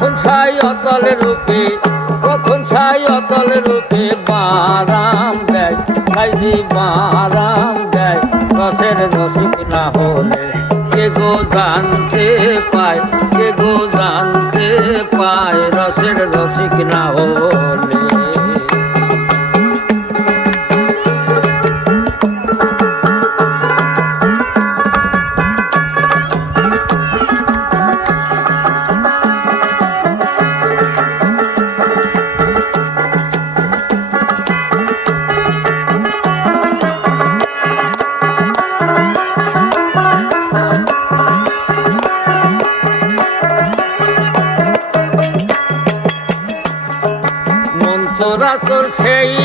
কখন ছাই অতল রূপে, কখন ছাই অতল রূপে বারাম দেয়, সাইজি বারাম দেয়। রসের রসিক না হলে কে গো জানতে পায়, কে গো জানতে পায়, রসের রসিক না হলে। চরাচর সেই